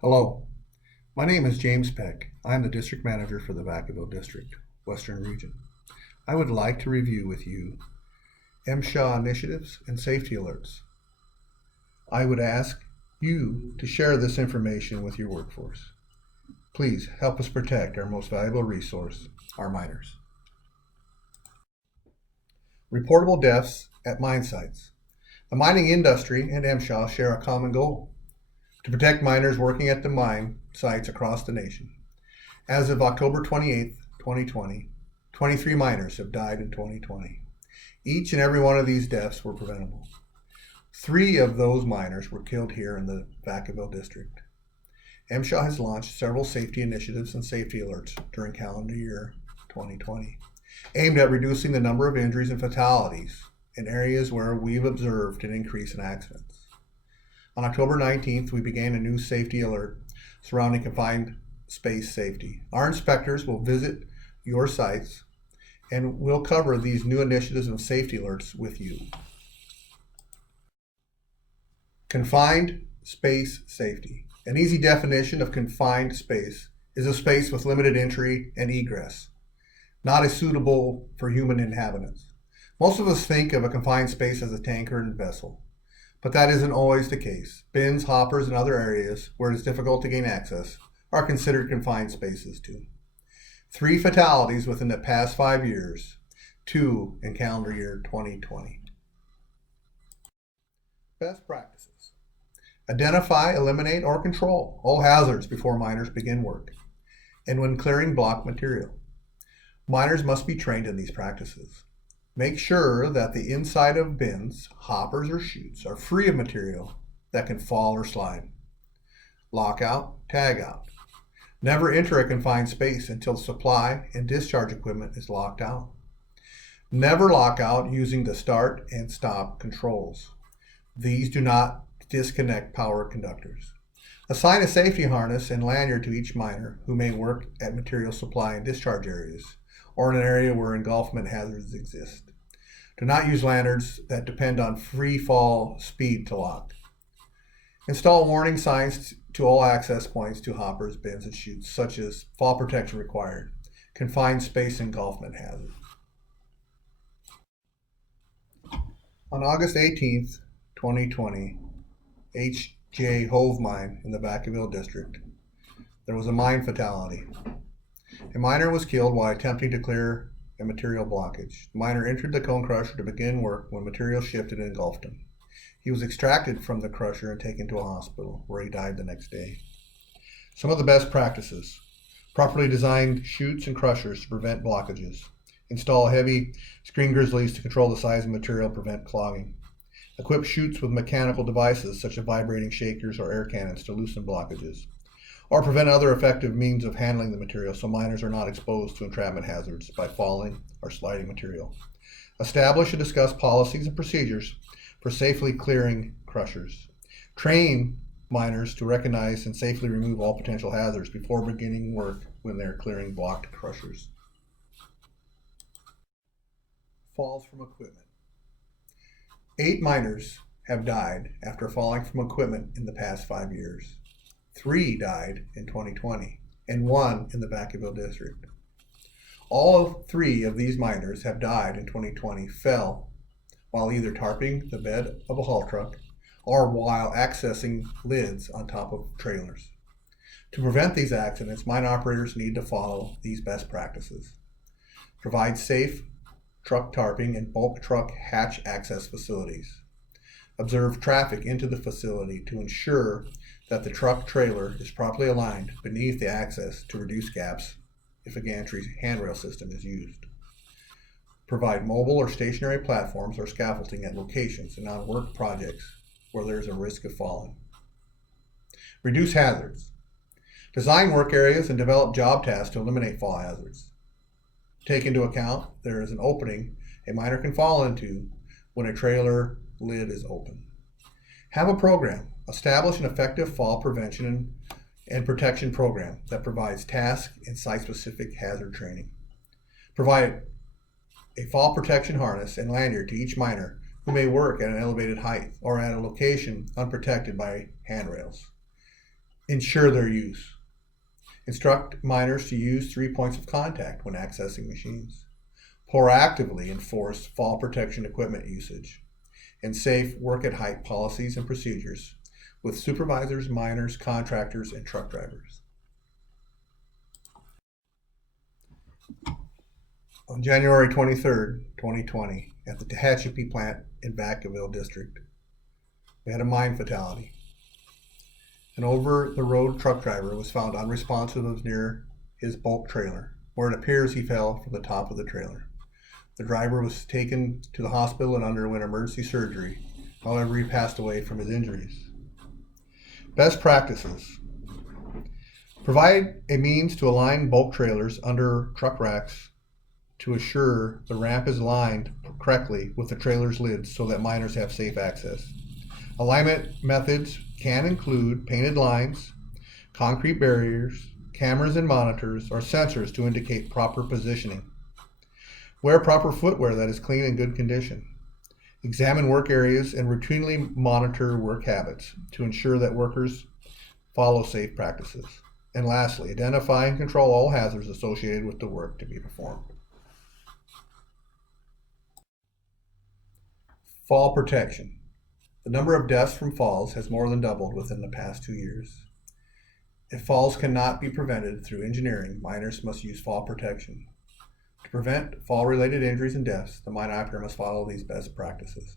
Hello, my name is James Peck. I am the District Manager for the Vacaville District, Western Region. I would like to review with you MSHA initiatives and safety alerts. I would ask you to share this information with your workforce. Please help us protect our most valuable resource, our miners. Reportable deaths at mine sites. The mining industry and MSHA share a common goal: to protect miners working at the mine sites across the nation. As of October 28, 2020, 23 miners have died in 2020. Each and every one of these deaths were preventable. 3 of those miners were killed here in the Vacaville district. MSHA has launched several safety initiatives and safety alerts during calendar year 2020, aimed at reducing the number of injuries and fatalities in areas where we've observed an increase in accidents. On October 19th, we began a new safety alert surrounding confined space safety. Our inspectors will visit your sites and we'll cover these new initiatives and safety alerts with you. Confined space safety. An easy definition of confined space is a space with limited entry and egress, not as suitable for human inhabitants. Most of us think of a confined space as a tanker and vessel, but that isn't always the case. Bins, hoppers, and other areas where it's difficult to gain access are considered confined spaces too. 3 fatalities within the past 5 years, 2 in calendar year 2020. Best practices. Identify, eliminate, or control all hazards before miners begin work and when clearing block material. Miners must be trained in these practices. Make sure that the inside of bins, hoppers, or chutes are free of material that can fall or slide. Lockout, tag out. Never enter a confined space until the supply and discharge equipment is locked out. Never lock out using the start and stop controls. These do not disconnect power conductors. Assign a safety harness and lanyard to each miner who may work at material supply and discharge areas or in an area where engulfment hazards exist. Do not use lanyards that depend on free fall speed to lock. Install warning signs to all access points to hoppers, bins, and chutes, such as fall protection required, confined space engulfment hazard. On August 18th, 2020, H.J. Hove Mine in the Vacaville district, there was a mine fatality. A miner was killed while attempting to clear a material blockage. The miner entered the cone crusher to begin work when material shifted and engulfed him. He was extracted from the crusher and taken to a hospital, where he died the next day. Some of the best practices. Properly designed chutes and crushers to prevent blockages. Install heavy screen grizzlies to control the size of material, prevent clogging. Equip chutes with mechanical devices such as vibrating shakers or air cannons to loosen blockages, or prevent other effective means of handling the material so miners are not exposed to entrapment hazards by falling or sliding material. Establish and discuss policies and procedures for safely clearing crushers. Train miners to recognize and safely remove all potential hazards before beginning work when they're clearing blocked crushers. Falls from equipment. 8 miners have died after falling from equipment in the past 5 years. 3 died in 2020, and 1 in the Vacaville district. All 3 of these miners have died in 2020 fell while either tarping the bed of a haul truck or while accessing lids on top of trailers. To prevent these accidents, mine operators need to follow these best practices. Provide safe truck tarping and bulk truck hatch access facilities. Observe traffic into the facility to ensure that the truck trailer is properly aligned beneath the access to reduce gaps if a gantry handrail system is used. Provide mobile or stationary platforms or scaffolding at locations and on work projects where there is a risk of falling. Reduce hazards. Design work areas and develop job tasks to eliminate fall hazards. Take into account there is an opening a miner can fall into when a trailer lid is open. Have a program. Establish an effective fall prevention and protection program that provides task and site-specific hazard training. Provide a fall protection harness and lanyard to each miner who may work at an elevated height or at a location unprotected by handrails. ensure their use. Instruct minors to use 3 points of contact when accessing machines. Proactively enforce fall protection equipment usage and safe work at height policies and procedures with supervisors, miners, contractors, and truck drivers. On January 23rd, 2020, at the Tehachapi plant in Vacaville District, we had a mine fatality. An over-the-road truck driver was found unresponsive near his bulk trailer, where it appears he fell from the top of the trailer. The driver was taken to the hospital and underwent emergency surgery. However, he passed away from his injuries. Best practices. Provide a means to align bulk trailers under truck racks to assure the ramp is aligned correctly with the trailer's lids so that miners have safe access. Alignment methods can include painted lines, concrete barriers, cameras and monitors, or sensors to indicate proper positioning. Wear proper footwear that is clean and good condition. Examine work areas and routinely monitor work habits to ensure that workers follow safe practices. And lastly, identify and control all hazards associated with the work to be performed. Fall protection. The number of deaths from falls has more than doubled within the past 2 years. If falls cannot be prevented through engineering, miners must use fall protection. To prevent fall-related injuries and deaths, the mine operator must follow these best practices.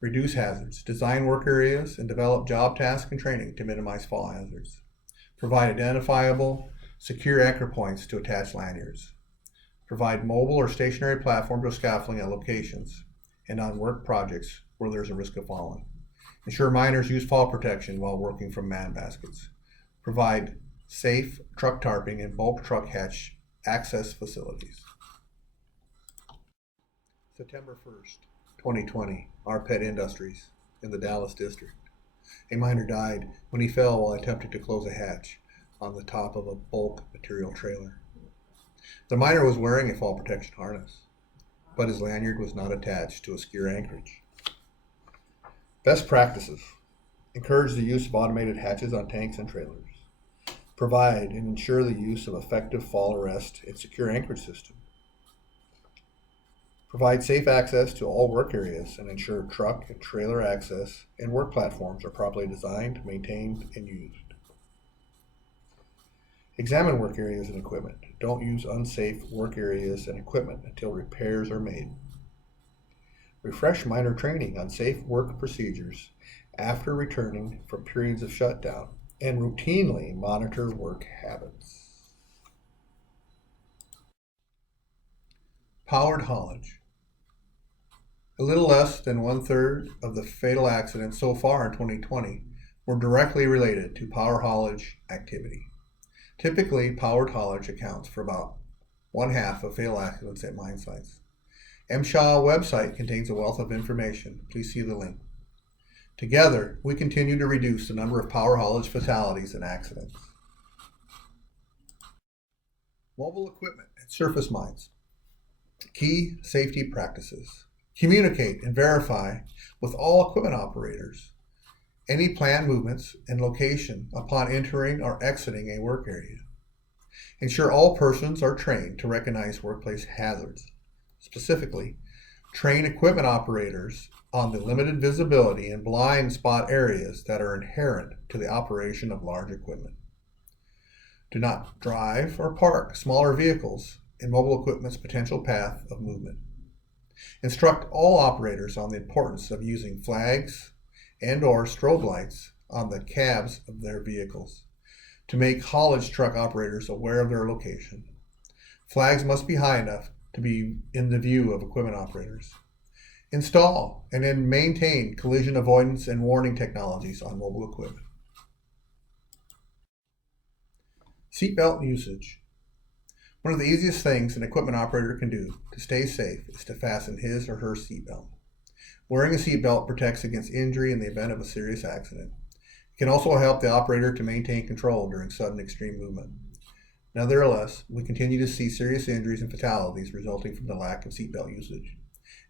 Reduce hazards. Design work areas and develop job tasks and training to minimize fall hazards. Provide identifiable, secure anchor points to attach lanyards. Provide mobile or stationary platforms or scaffolding at locations and on work projects where there's a risk of falling. Ensure miners use fall protection while working from man baskets. Provide safe truck tarping and bulk truck hatch access facilities. September 1st, 2020, our Pet Industries in the Dallas district. A miner died when he fell while attempting to close a hatch on the top of a bulk material trailer. The miner was wearing a fall protection harness, but his lanyard was not attached to a secure anchorage. Best practices. Encourage the use of automated hatches on tanks and trailers. Provide and ensure the use of effective fall arrest and secure anchorage system. Provide safe access to all work areas and ensure truck and trailer access and work platforms are properly designed, maintained, and used. Examine work areas and equipment. Don't use unsafe work areas and equipment until repairs are made. Refresh miner training on safe work procedures after returning from periods of shutdown, and routinely monitor work habits. Powered haulage. A little less than 1/3 of the fatal accidents so far in 2020 were directly related to power haulage activity. Typically, powered haulage accounts for about 1/2 of fatal accidents at mine sites. MSHA website contains a wealth of information. Please see the link. Together, we continue to reduce the number of power haulage fatalities and accidents. Mobile equipment at surface mines. Key safety practices. Communicate and verify with all equipment operators any planned movements and location upon entering or exiting a work area. Ensure all persons are trained to recognize workplace hazards. Specifically, train equipment operators on the limited visibility and blind spot areas that are inherent to the operation of large equipment. Do not drive or park smaller vehicles in mobile equipment's potential path of movement. Instruct all operators on the importance of using flags and/or strobe lights on the cabs of their vehicles to make haulage truck operators aware of their location. Flags must be high enough to be in the view of equipment operators. Install and then maintain collision avoidance and warning technologies on mobile equipment. Seatbelt usage. One of the easiest things an equipment operator can do to stay safe is to fasten his or her seatbelt. Wearing a seatbelt protects against injury in the event of a serious accident. It can also help the operator to maintain control during sudden extreme movement. Nevertheless, we continue to see serious injuries and fatalities resulting from the lack of seatbelt usage.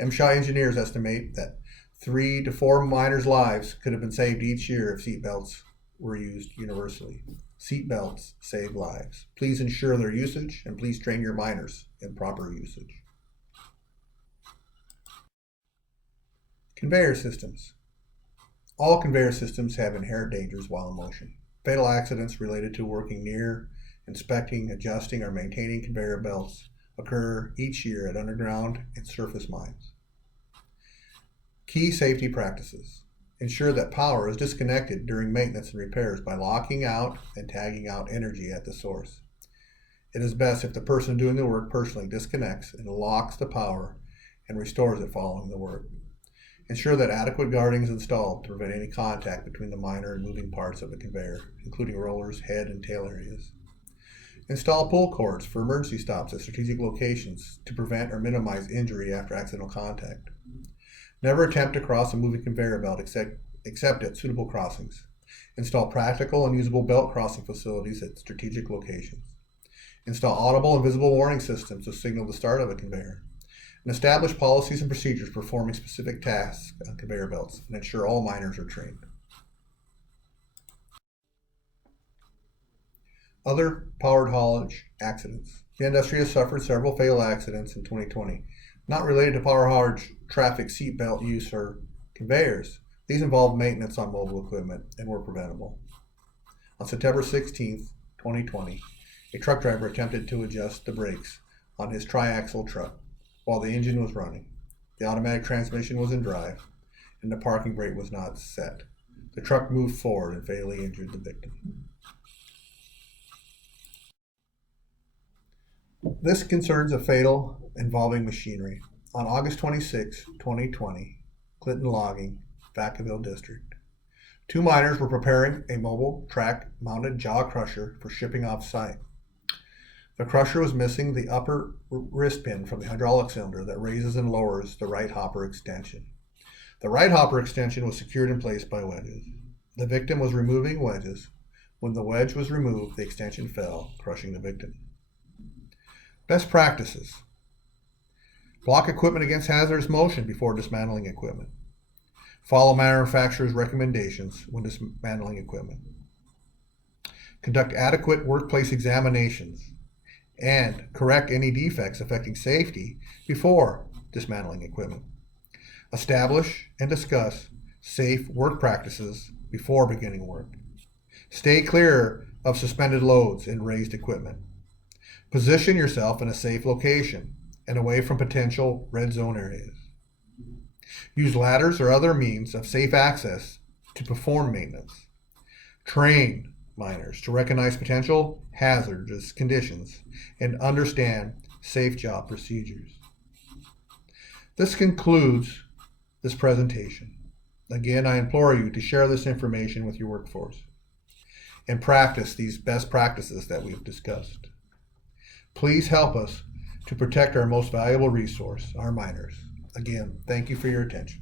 MSHA engineers estimate that 3 to 4 miners' lives could have been saved each year if seatbelts were used universally. Seat belts save lives. Please ensure their usage, and please train your miners in proper usage. Conveyor systems. All conveyor systems have inherent dangers while in motion. Fatal accidents related to working near, inspecting, adjusting, or maintaining conveyor belts occur each year at underground and surface mines. Key safety practices. Ensure that power is disconnected during maintenance and repairs by locking out and tagging out energy at the source. It is best if the person doing the work personally disconnects and locks the power and restores it following the work. Ensure that adequate guarding is installed to prevent any contact between the miner and moving parts of the conveyor, including rollers, head, and tail areas. Install pull cords for emergency stops at strategic locations to prevent or minimize injury after accidental contact. Never attempt to cross a moving conveyor belt except at suitable crossings. Install practical and usable belt crossing facilities at strategic locations. Install audible and visible warning systems to signal the start of a conveyor. And establish policies and procedures performing specific tasks on conveyor belts, and ensure all miners are trained. Other powered haulage accidents. The industry has suffered several fatal accidents in 2020, not related to power haulage traffic seatbelt use or conveyors. These involved maintenance on mobile equipment and were preventable. On September 16, 2020, a truck driver attempted to adjust the brakes on his triaxle truck while the engine was running. The automatic transmission was in drive, and the parking brake was not set. The truck moved forward and fatally injured the victim. This concerns a fatal involving machinery. On August 26, 2020, Clinton Logging, Vacaville District, 2 miners were preparing a mobile track-mounted jaw crusher for shipping off-site. The crusher was missing the upper wrist pin from the hydraulic cylinder that raises and lowers the right hopper extension. The right hopper extension was secured in place by wedges. The victim was removing wedges. When the wedge was removed, the extension fell, crushing the victim. Best practices. Block equipment against hazardous motion before dismantling equipment. Follow manufacturer's recommendations when dismantling equipment. Conduct adequate workplace examinations and correct any defects affecting safety before dismantling equipment. Establish and discuss safe work practices before beginning work. Stay clear of suspended loads and raised equipment. Position yourself in a safe location and away from potential red zone areas. Use ladders or other means of safe access to perform maintenance. Train miners to recognize potential hazardous conditions and understand safe job procedures. This concludes this presentation. Again, I implore you to share this information with your workforce and practice these best practices that we've discussed. Please help us to protect our most valuable resource, our miners. Again, thank you for your attention.